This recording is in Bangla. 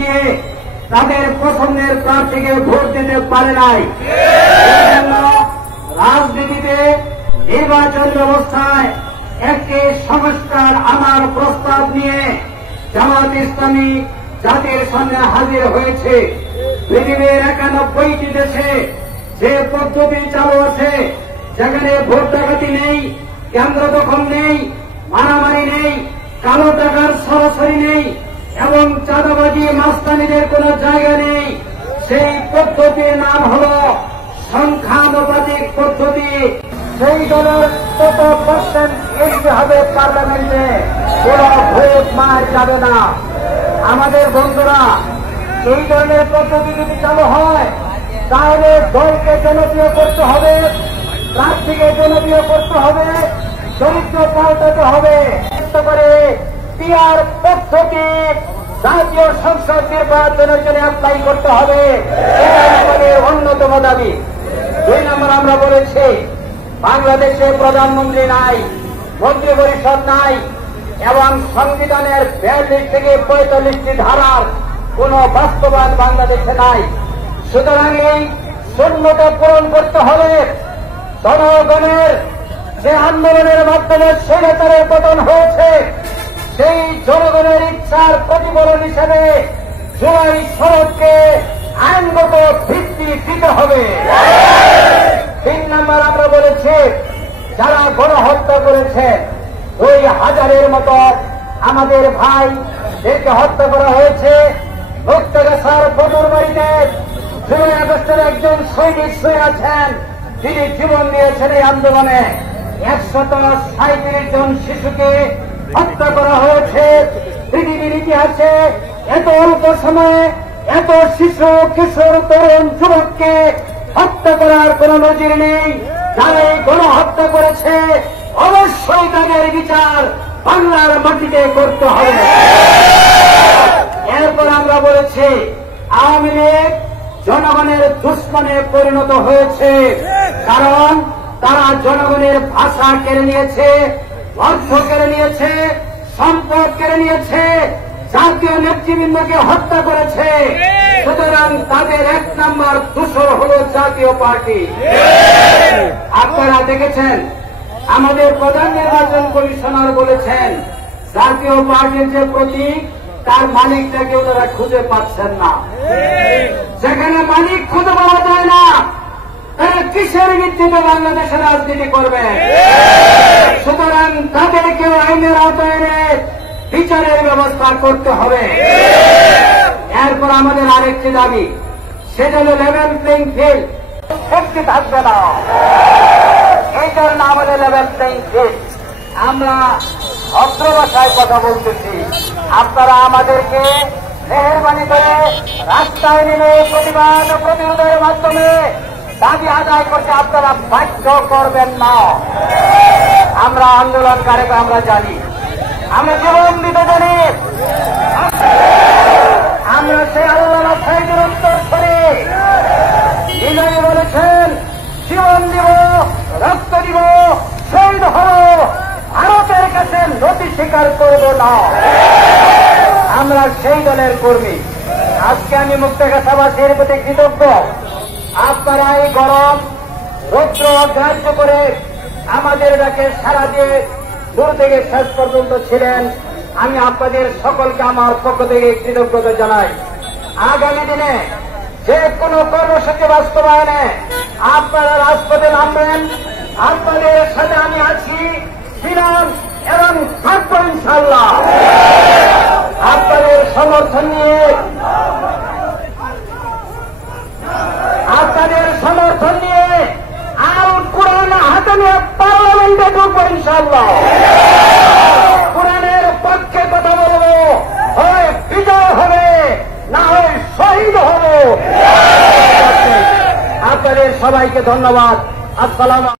নিয়ে তাদের পছন্দের প্রার্থীকে ভোট দিতে পারে নাই। রাজনীতিতে নির্বাচন ব্যবস্থায় একটি সংস্কার আনার প্রস্তাব নিয়ে জামাত ইসলামী জাতির সামনে হাজির হয়েছে। পৃথিবীর 91টি দেশে যে পদ্ধতি চালু আছে, যেখানে ভোট ডাকাতি নেই, কেন্দ্র দখল নেই, মারামারি নেই, কালো টাকার সরাসরি নেই এবং চাঁদাবাজি মাস্তানিদের কোন জায়গা নেই, সেই পদ্ধতির নাম হল সংখ্যানুপাতিক পদ্ধতি। সেই দলের কত পার্সেন্ট এমপি হবে পার্লামেন্টে, কোন ভোট মার যাবে না। আমাদের বন্ধুরা, এই ধরনের পদ্ধতি যদি চালু হয় তাহলে দলকে জনপ্রিয় করতে হবে, প্রার্থীকে জনপ্রিয় করতে হবে, চরিত্র পাল্টাতে হবে। করে পিআর পদ্ধতি জাতীয় সংসদ নির্বাচনের জন্য অ্যাপ্লাই করতে হবে, এটা আমাদের অন্যতম দাবি। 2 নম্বর, আমরা বলেছি বাংলাদেশে প্রধানমন্ত্রী নাই, মন্ত্রী পরিষদ নাই এবং সংবিধানের 42 থেকে 45টি ধারার কোন বাস্তবায়ন বাংলাদেশে নাই। সুতরাং এই শূন্যতা পূরণ করতে হবে। জনগণের যে আন্দোলনের মাধ্যমে স্বৈরাচারের পতন হয়েছে, সেই জনগণের ইচ্ছার প্রতিফলন হিসেবে জুলাই সনদকে আইনগত ভিত্তি দিতে হবে। 3 নম্বর, আমরা বলেছি যারা গণহত্যা করেছে 2000-এর মতো আমাদের ভাইদেরকে হত্যা করা হয়েছে। মুক্তাগাছার বদরবাড়িতে জুলাই আগস্টের একজন সৈনিক শুয়ে আছেন, তিনি জীবন দিয়েছেন এই আন্দোলনে। 137 জন শিশুকে হত্যা করা হয়েছে। পৃথিবীর ইতিহাসে এত অল্প সময়ে এত শিশু, কিশোর, তরুণ, যুবককে হত্যা করার কোন নজির নেই। যারা এই গণহত্যা করেছে অবশ্যই তাদের বিচার বাংলার মাটিতে করতে হবে। এরপর আমরা বলেছি আওয়ামী লীগ জনগণের দুশ্মনে পরিণত হয়েছে, কারণ তারা জনগণের ভাষা কেড়ে নিয়েছে, অর্থ কেড়ে নিয়েছে, সম্পদ কেড়ে নিয়েছে, জাতীয় নেতৃবৃন্দকে হত্যা করেছে। সুতরাং তাদের 1 নম্বর দোষর হল জাতীয় পার্টি। আপনারা দেখেছেন আমাদের প্রধান নির্বাচন কমিশনার বলেছেন জাতীয় পার্টির যে প্রতীক তার মালিকটাকে ওনারা খুঁজে পাচ্ছেন না। যেখানে মালিক খুঁজে পাওয়া যায় না, তারা কিসের ভিত্তিতে বাংলাদেশের রাজনীতি করবে? সুতরাং তাদেরকে আইনের আওতায় এনে বিচারের ব্যবস্থা করতে হবে। এরপর আমাদের আরেকটি দাবি, সেটা হল লেভেল প্লেইং ফিল্ড। শক্তি থাকবে না, এই জন্য আমাদের লেভেল প্লেইং ফিল্ড। আমরা ভদ্র ভাষায় কথা বলতেছি, আপনারা আমাদেরকে মেহরবানি করে রাস্তায় নেমে প্রতিবাদ ও প্রতিরোধের মাধ্যমে দাবি আদায় করতে আপনারা বাধ্য করবেন না। আমরা আন্দোলনকারীকে আমরা জানি, আমরা জীবন দিতে জানি। আমরা সেই আল্লাহ সাইদের উত্তর করে ইনি বলেছেন জীবন দিব, রক্ত দিব, শহীদ হব, ভারতের কাছে নথি স্বীকার করব না। আমরা সেই দলের কর্মী। আজকে আমি মুক্তাগাছাবাসীর প্রতি কৃতজ্ঞ। আপনারা এই গরম রৌদ্র গ্রাহ্য করে আমাদের ডাকে সাড়া দিয়ে দূর থেকে শেষ পর্যন্ত ছিলেন। আমি আপনাদের সকলকে আমার পক্ষ থেকে কৃতজ্ঞতা জানাই। আগামী দিনে যে কোনো কর্মসূচি বাস্তবায়নে আপনারা রাজপথে নামবেন, আপনাদের সাথে আমি আছি, ছিলাম এবং থাকবো ইনশাআল্লাহ। আপনাদের সমর্থন নিয়ে আর কোরআন হাতে নিয়ে পার্লামেন্টে ঢুকবো ইনশাআল্লাহ। কোরআনের পক্ষে কথা বলবো, হয় বিজয় হবে না হয় শহীদ হব। আপনাদের সবাইকে ধন্যবাদ। আসসালাম।